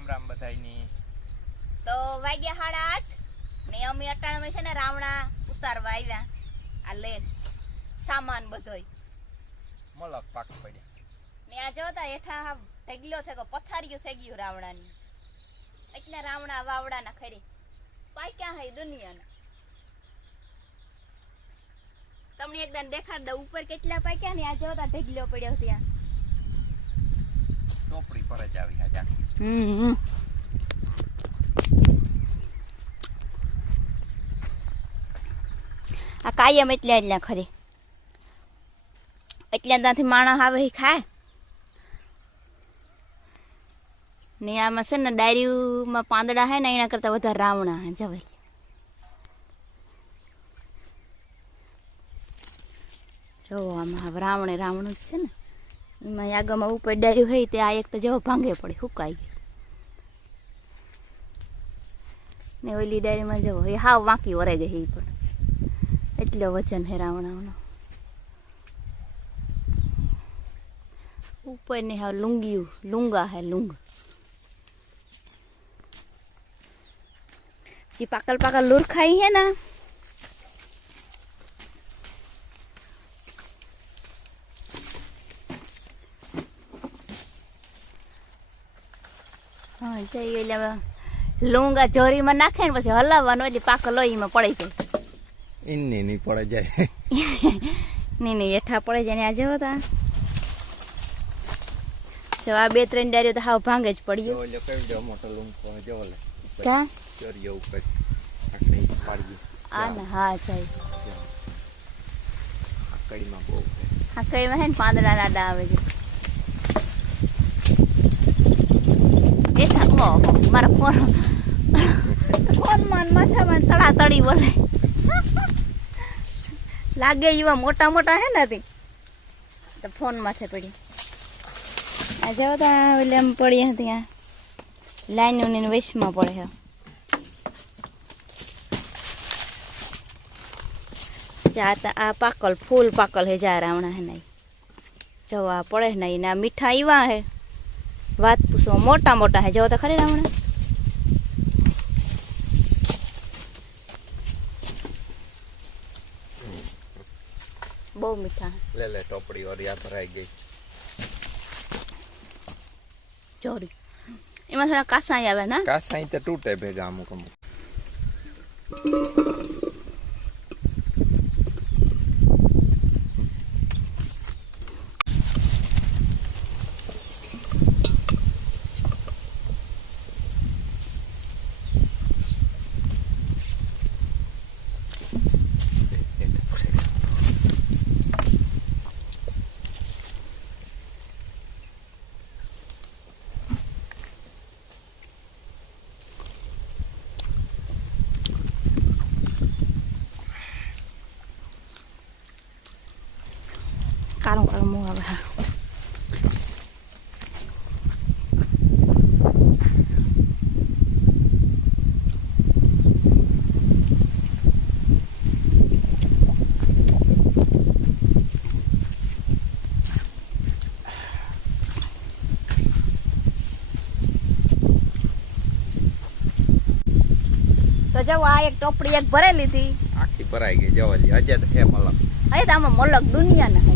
રામ રામ બધાયની. તો વાગ્યા 8:30 ને અમે અટાણે છે ને રાવણા ઉતારવા આવ્યા. આ લેન સામાન બધોય મલક પાક પડ્યા ને આ જોતા હેઠા ઢગલો છે કે પથારીયું થઈ ગયું રાવણાની. એટલે રાવણા વાવડાના ખરી પાક્યા હે દુનિયાના. તમને એકદમ દેખાડ દઉં ઉપર કેટલા પાક્યા ને આ જોતા ઢગલો પડ્યો ત્યાં. ટોપડી પર જ આવી આજા. આ કાયમ એટલે ખરી એટલે ત્યાંથી માણસ આવે એ ખાય ને. આમાં છે ને ડાયરીમાં પાંદડા હે ને એના કરતા વધારે રાવણા જવાય. જો આમાં રાવણું જ છે ને એમાં આગળમાં ઉપર ડાયરી હોય તે આ એક તો જેવો ભાંગે પડે સુકાઈ ગઈ ને ઓલી ડાયરીમાં જવો એ હાવ વાંકી વરાઈ ગઈ એ પણ એટલો વજન હે રાવણાનો. ઉપર ને હાવ લુંગા હે લુંગ. જે પાકલ લુરખાઈ હે ને હા સહી. એટલે લુંગા જોરીમાં નાખે ને પછી હલાવવાનું એટલે પાકલ લોહીમાં પડી જાય. ઇન્ની ની પડે જાય નહીં હેઠા પડે જાય ને આ જેવો તા જો આ 2-3 ડાયરીઓ તો હાવ ભાંગે જ પડ્યો. જો કઈ જો મોટો લૂંકો જો લે ક્યાં ચરિયો ઉપર આખી પાડી આ ના હા જાય આકડીમાં બહુ આ કઈમાં હે ને પાંદડા રાડા આવે છે. એઠા ઓહો મારા ફોનમાં માથામાં તડાતડી બોલે લાગે એવા મોટા હે ને તો ફોન માથે પડી. આ જાઓ તો એટલે એમ પડી હતી આ લાઈનોની વેસમાં પડે છે. જા આ પાકલ ફૂલ પાકલ હે જા રાવણા હે નહીં જવા પડે નહીં ને આ મીઠા એવા હે વાત પૂછો મોટા હે. જો તો ખરી રાવણા બહુ મીઠા. લે ટોપડી વાળી આ ભરાઈ ગઈ ચોરી એમાં થોડા કાસાઈ આવે ને. કાસાઈ તો તૂટે ભેગા અમુક. કાળું મોં આવે. તો જાવ આ એક ટોપડી એક ભરાઈ લીધી આખી ભરાઈ ગઈ જવાલી. હજે તો હે મલક હવે તો આમાં મલક દુનિયાના હે.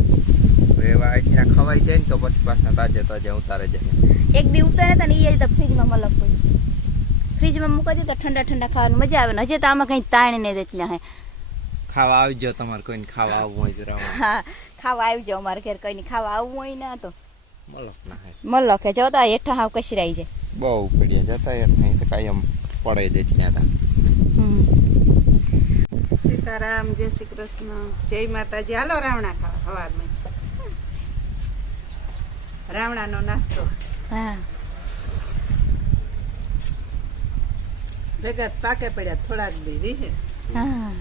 એવા આખીના ખવાઈ જાય ને તો પછી પાછા તાજે ઉતારે જાય. એક દી ઉતારે તો ને એ તો ફ્રીજમાં મલક પડી. ફ્રીજમાં મૂકી દે તો ઠંડા ખાવાની મજા આવે ને. હજી તો આમાં કંઈ તાણ નહીં એટલા હે. ખાવા આવી જાવ તમારે કોઈને ખાવા આવવું હોય જરા. હા ખાવા આવી જાવ અમારે ઘેર કઈ ખાવા આવવું હોય ને તો મલક ના હે મલક હે. જો તો હેઠા હાવ કચરાઈ જાય બહુ પીડિયા જતા નહીં તો કાંઈ એમ પડે જ ત્યાં. સીતારામ, જય શ્રી કૃષ્ણ, જય માતાજી. હાલો રાવણા ખાવા સવારમાં. રાવણાનો નાસ્તો. હા ભેગા પાકે પડ્યા થોડાક દી રીહે. હા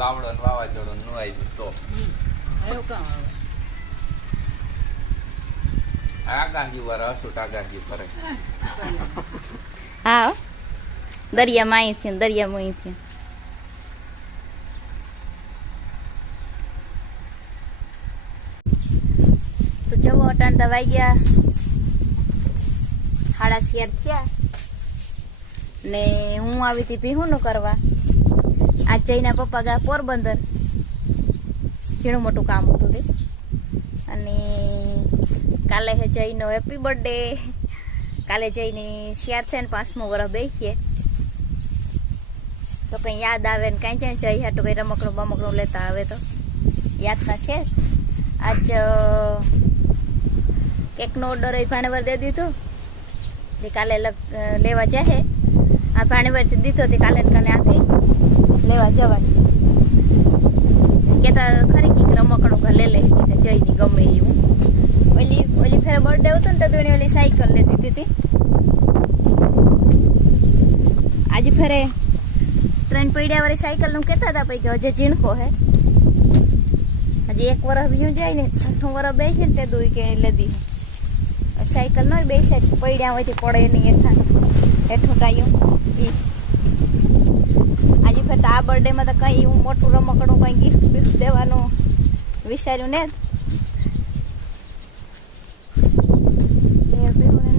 વાવડો ને વાવાઝોડું નું આવ્યું તો એવું કામ આવે. આગાહી વાળા હસુટ આગાહી કરે. હા દરિયામાં અહીં છે દરિયામાં અહીં છે. તો જવો અટાણતા વાગ્યા 11:30 થયા ને હું આવી હતી ભીહુંનું કરવા. આજ જઈના પપ્પા ગયા પોરબંદર, ઝીણું મોટું કામ હતું તે. અને કાલે હે જઈનો હેપી બર્થડે. કાલે જઈને 4 થઈને 5મું વર્ષ બેસીએ તો કંઈ યાદ આવે ને કાંઈ ચાંય જઈ હાટું કંઈ રમકડું બમકડું લેતા આવે તો યાદના છે. આજ કેકનો ઓર્ડર એ ભાણેવર દે દીધો તે કાલે લેવા જાય. આ ભાણેવરથી દીધો તે કાલે ને કાલે આથી લેવા જવાની. કહેતા ખરી કંઈક રમકડું ઘર લે જઈની ગમે એવું. ઓલી ફેરે બર્થડે હતો ને તો એની ઓલી સાયકલ લે દીધી હતી. આજે ફેરે 3 પૈડિયાવાળી સાયકલનું કહેતા હતા પછી કે હજે ઝીણકો હે, હજી 1 વર્ષ વ્યૂ જાય ને 6ઠું વર્ષ બેસી ને તે દુઈ કે લીધી સાયકલ ન બેસે પૈડ્યા હોયથી પડે નહીં હેઠું ટાયું એ. આજે ફેર આ બર્થડેમાં તો કંઈ હું મોટું રમકડું કંઈ ગિફ્ટ બિફ્ટ દેવાનું વિચાર્યું ને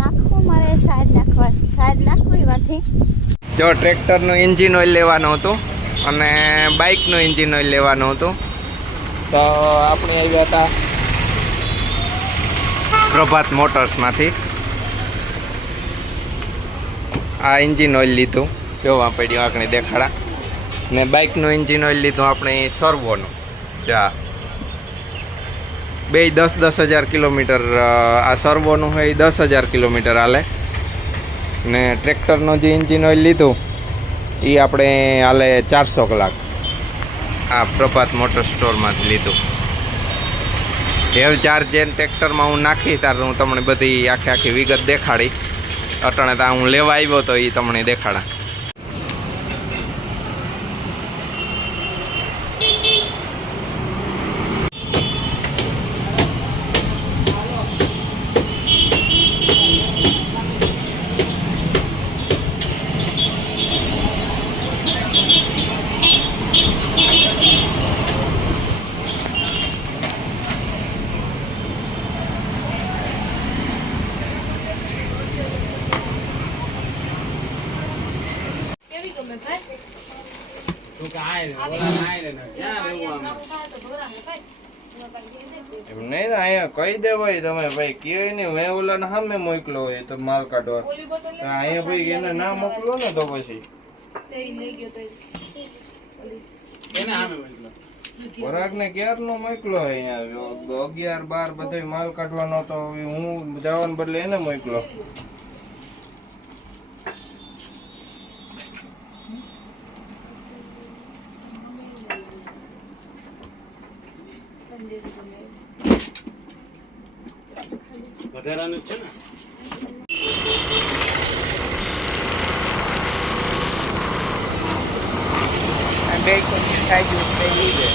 નાખવું મારે સાઈડ નાખવી વાથી. જો ટ્રેક્ટરનું એન્જિન ઓઇલ લેવાનું હતું અને બાઇકનું એન્જિન ઓઇલ લેવાનું હતું તો આપણે આવ્યા હતા પ્રભાત મોટર્સમાંથી. આ એન્જિન ઓઇલ લીધું, જોવા પડ્યું આંકણી દેખાડા. ને બાઇકનું એન્જિન ઓઇલ લીધું આપણે સર્વોનું. જા બે 10,000 કિલોમીટર. આ સર્વોનું હોય 10,000 કિલોમીટર હાલે. ને ટ્રેક્ટરનું જે એન્જિન ઓઇલ લીધું એ આપણે હાલે 400 કલાક. આ પ્રભાત મોટર સ્ટોરમાં જ લીધું. હેવ ચાર્જ જે ટ્રેક્ટરમાં હું નાખી ત્યારે હું તમને બધી આખી વિગત દેખાડી. અટાણે ત્યાં હું લેવા આવ્યો તો એ તમને દેખાડા. એમ નહીં અહીંયા કહી દેવાય તમે ભાઈ કયો ને મેં ઓલાને સામે મોકલો હોય તો માલ કાઢવા. અહીંયા ભાઈ એને ના મોકલો ને તો પછી વરાગ ને ક્યારનો મોકલો અહીંયા 11-12 બધો માલ કાઢવાનો તો હું જવાને બદલે એને મોકલો. વધારાનું છે ને બે કોની સાઈડ થઈ છે.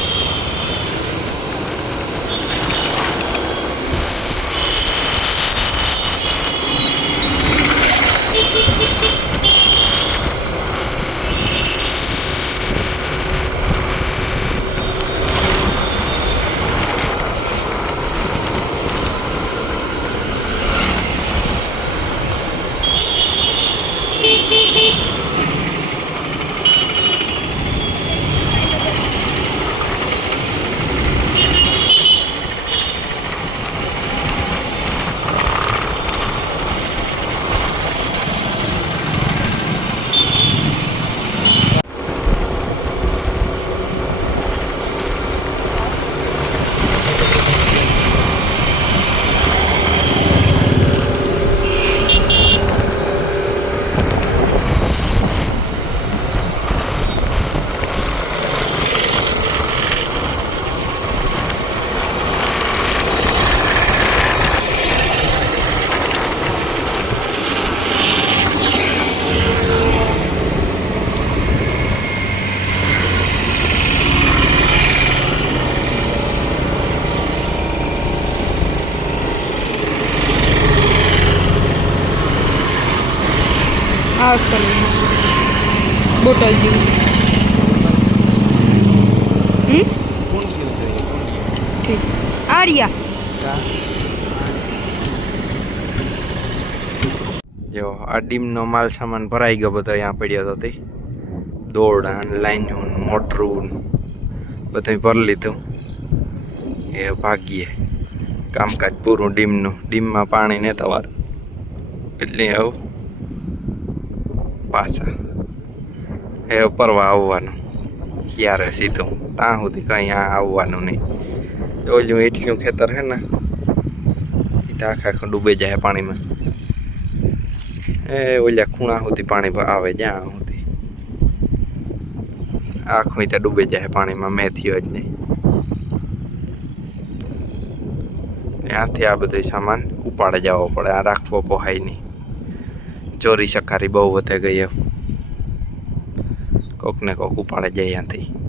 આ સર બોટલ જેવું ઠીક આર્યા જો આ ડીમનો માલ સામાન ભરાઈ ગયો બધો અહીંયા પડ્યો હતો તે દોરડા લાઈનું મોટરું બધું ભરી લીધું એ ભાગીએ કામકાજ પૂરું ડીમમાં પાણી ને તમારું એટલે આવું પાછા એ પરવા આવવાનું ક્યારે સીધું ત્યાં સુધી કંઈ આવવાનું નહીં ઓલું એટલું ખેતર છે ને એ તો આખા ડૂબી જાય પાણીમાં એ ઓલા ખૂણા સુધી પાણી આવે જ્યાં સુધી આખું ત્યાં ડૂબી જાય પાણીમાં મેથીઓ એટલે ત્યાંથી આ બધો સામાન ઉપાડે જવો પડે આ રાખવો પોહાય નહીં ચોરી શકારી બહુ વધે ગઈ કોક ને કોક ઉપાડે જાય ત્યાંથી